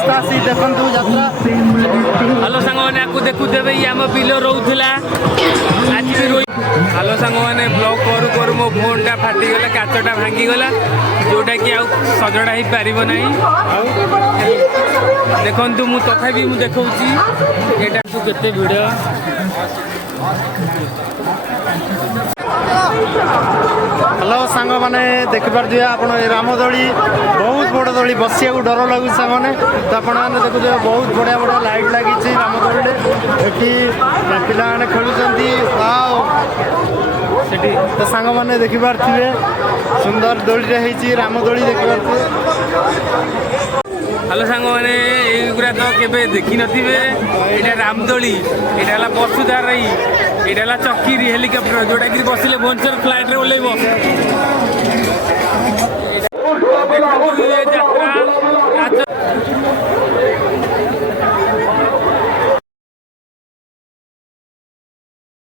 समस्त आसी देखु यात्रा। हेलो सांग मैंने आपको देखुवे ये आम बिल रोला आज भी रोई। हेलो सांग मैंने ब्लॉग करू करू मो फोनटा फाटीगला काचटा भांगीगला जोटा कि आउ सजड़ा हो पार ना। देखु मु तथापि मु देखा यहाँ केते भिड़। हेलो सांग मैंने देखिपे आप रामदोली बहुत बड़ दोली बसिया को डर लगुच सांग मैंने तो आपने देखुए बहुत बढ़िया बढ़िया लाइट लगी रामदोली ये पाने खेलुं तो सांग मैंने देखिपे सुंदर दोली होती रामदोली देखिपे। हेलो सांग मैंने युवा तो केवे देखी नथिबे ये रामदोली ये बसुधा रही ये चक्री हेलिकप्टर जोटा कि बसिले भुवनेश्वर फ्लाइट रे ओल्लैब।